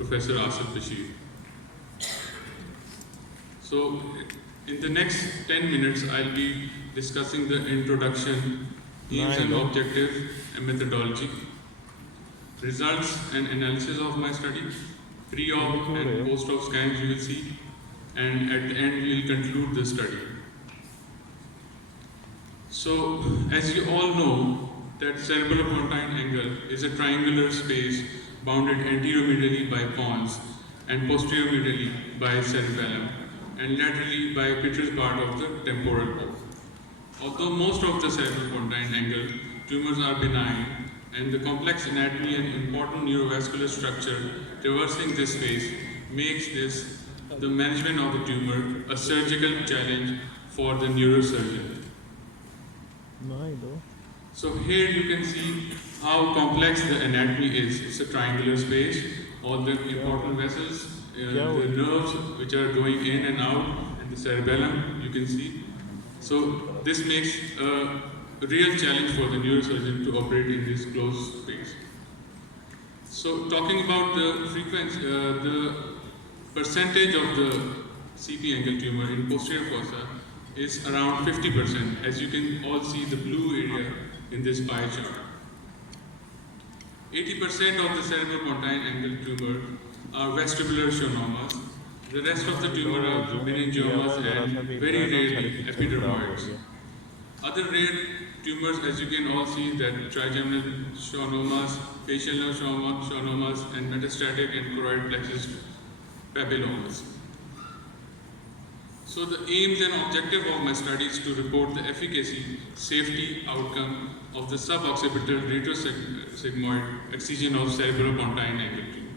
Professor Asif Bashir. So, in the next 10 minutes, I'll be discussing the introduction, aims and objective and methodology, results and analysis of my study, pre-op and post-op scans you will see, and at the end we will conclude the study. So, as you all know, that cerebellopontine angle is a triangular space bounded anteromedially by pons and posteriormedially by cerebellum and laterally by Pitter's part of the temporal lobe. Although most of the cerebellopontine angle tumors are benign, and the complex anatomy and important neurovascular structure traversing this space makes this the management of the tumor a surgical challenge for the neurosurgeon. So here you can see how complex the anatomy is. It's a triangular space, all the important vessels, the nerves which are going in and out, and the cerebellum you can see. So this makes a real challenge for the neurosurgeon to operate in this closed space. So talking about the frequency, the percentage of the CP angle tumor in posterior fossa is around 50%, as you can all see the blue area in this pie chart. 80% of the cerebellopontine angle tumor are vestibular schwannomas. The rest of the tumor are meningiomas and very rarely epidermoids. Other rare tumors, as you can all see, that trigeminal schwannomas, facial nerve schwannomas, and metastatic and choroid plexus papillomas. So the aims and objective of my study is to report the efficacy, safety, outcome of the suboccipital retrosigmoid excision of cerebellopontine angle tumor.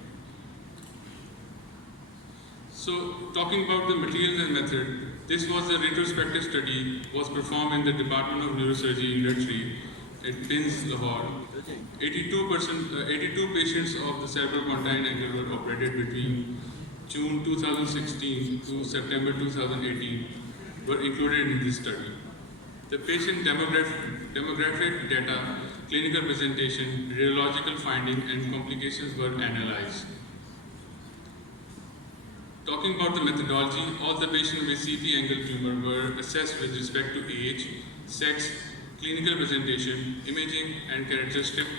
So talking about the materials and method, this was a retrospective study was performed in the Department of Neurosurgery in Tree at PINS, Lahore. 82 patients of the cerebellopontine angle were operated between June 2016 to September 2018 were included in this study. The patient demographic data, clinical presentation, radiological finding and complications were analyzed. Talking about the methodology, all the patients with CP angle tumor were assessed with respect to age, sex, clinical presentation, imaging and characteristics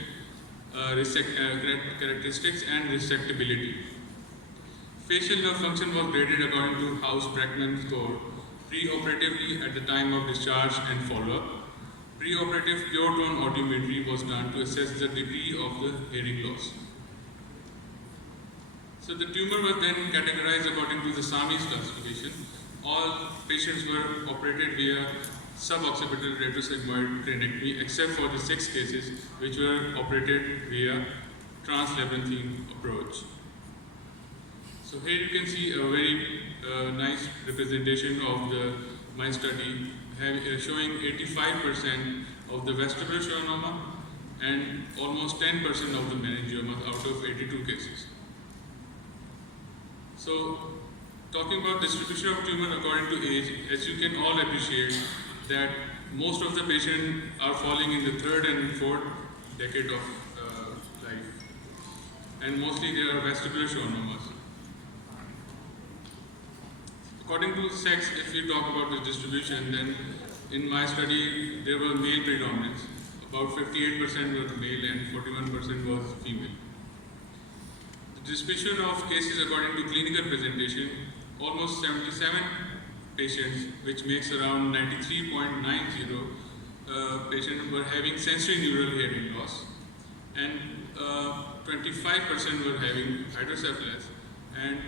and resectability. Facial nerve function was graded according to House-Brackmann score, pre-operatively at the time of discharge and follow-up. Pre-operative pure tone audiometry was done to assess the degree of the hearing loss. So the tumor was then categorized according to the SAMI's classification. All patients were operated via suboccipital retrosigmoid craniectomy except for the 6 cases which were operated via translabyrinthine approach. So here you can see a very nice representation of my study showing 85% of the vestibular schwannoma and almost 10% of the meningiomas out of 82 cases. So talking about distribution of tumor according to age, as you can all appreciate that most of the patients are falling in the 3rd and 4th decade of life, and mostly they are vestibular schwannomas. According to sex, if you talk about the distribution, then in my study there was male predominance. About 58% was male and 41% was female. The distribution of cases according to clinical presentation, almost 77 patients, which makes around 93.90 patients were having sensory neural hearing loss, and 25% were having hydrocephalus, and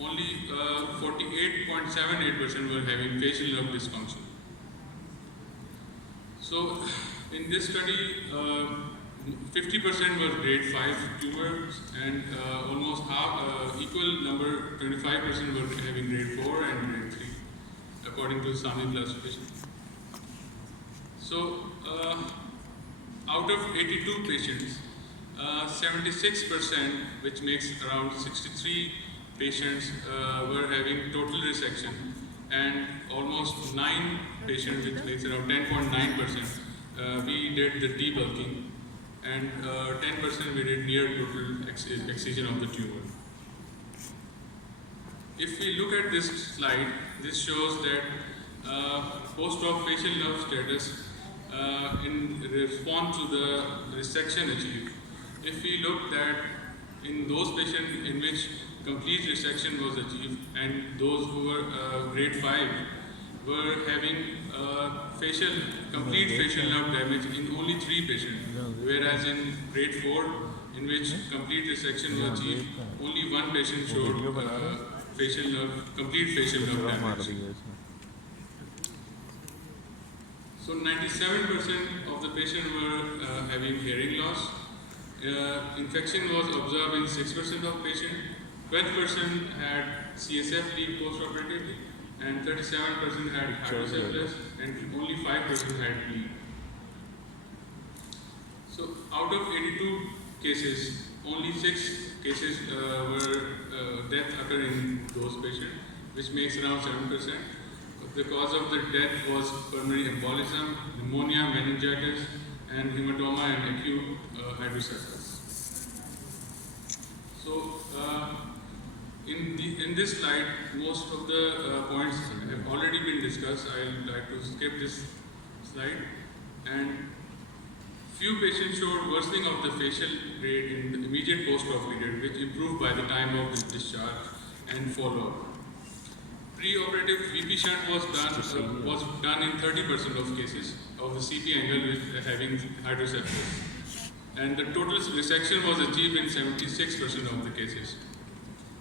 only 48.78% were having facial nerve dysfunction. So in this study, 50% were grade 5 tumors, and almost half, equal number, 25% were having grade 4 and grade 3, according to SAMI classification. So out of 82 patients, 76%, which makes around 63 patients, were having total resection, and almost 9 patients, which makes around 10.9%, we did the debulking, and 10% we did near total excision of the tumor. If we look at this slide, this shows that post-op facial nerve status in response to the resection achieved. If we look at in those patients in which complete resection was achieved and those who were grade 5 were having complete facial nerve damage in only 3 patients, whereas in grade 4, in which complete resection was achieved, only 1 patient showed complete facial nerve damage. So 97% of the patients were having hearing loss. Infection was observed in 6% of patients. 12% had CSF leak post-operatively, and 37% had hydrocephalus, and only 5% had bleed. So out of 82 cases, only 6 cases were death occurred in those patients, which makes around 7%. The cause of the death was pulmonary embolism, pneumonia, meningitis, and hematoma and acute hydrocephalus. So, in this slide, most of the points have already been discussed. I would like to skip this slide. And few patients showed worsening of the facial grade in the immediate post-op period, which improved by the time of the discharge and follow-up. Pre-operative VP shunt was done in 30% of cases of the CP angle with having hydrocephalus. And the total resection was achieved in 76% of the cases.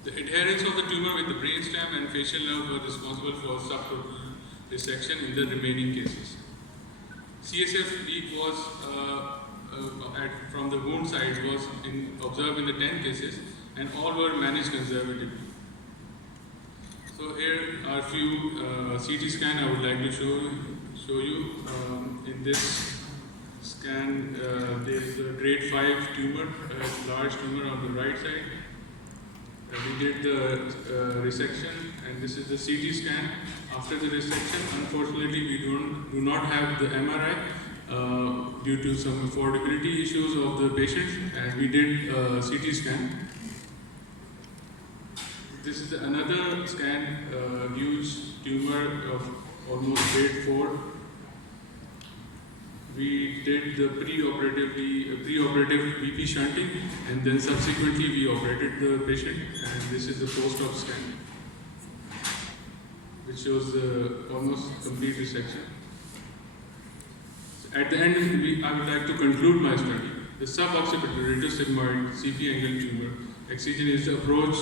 The adherence of the tumor with the brainstem and facial nerve were responsible for subtotal resection in the remaining cases. CSF leak was from the wound side was observed in the 10 cases, and all were managed conservatively. So here are a few CT scan I would like to show you. In this scan, there is a grade 5 tumor, a large tumor on the right side. We did the resection, and this is the CT scan after the resection. Unfortunately, we do not have the MRI due to some affordability issues of the patient, and we did CT scan. This is another scan, huge tumor of almost grade 4. We did the pre-operative VP shunting, and then subsequently we operated the patient, and this is the post-op scan, which shows the almost complete resection. At the end, I would like to conclude my study. The suboccipital retrosigmoid CP angle tumor excision is the approach,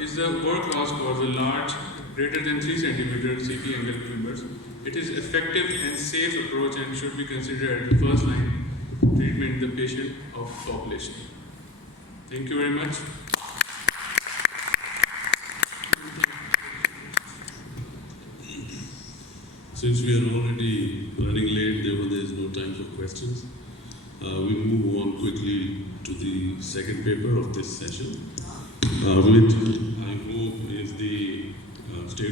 is the workhorse for the large, greater than 3 centimeter CP angle tumors. It is effective and safe approach and should be considered as the first line treatment in the patient of population. Thank you very much. Since we are already running late, therefore there is no time for questions. We move on quickly to the second paper of this session, which I hope is the state